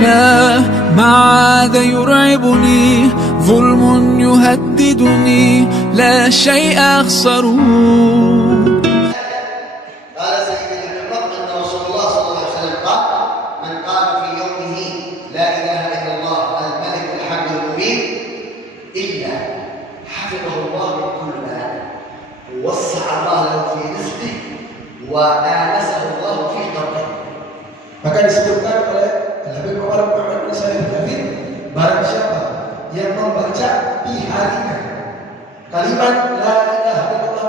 لا معاذ يرعبني ظلم يهددني لا شيء أخسره. قال سيدنا ابن عمر أن رسول الله صلى الله عليه وسلم قال: من قال في يومه لا إله إلا الله الملك الحق المبين إلا حفظه الله من كل بلاء ووسع الله له في رزقه وآنسه الله في قبره. Maka disebutkan oleh Habib Umar Muhammad bin Shalih Al-Utsaimin, barang siapa yang membaca di harinya kalimat la ilaha illallah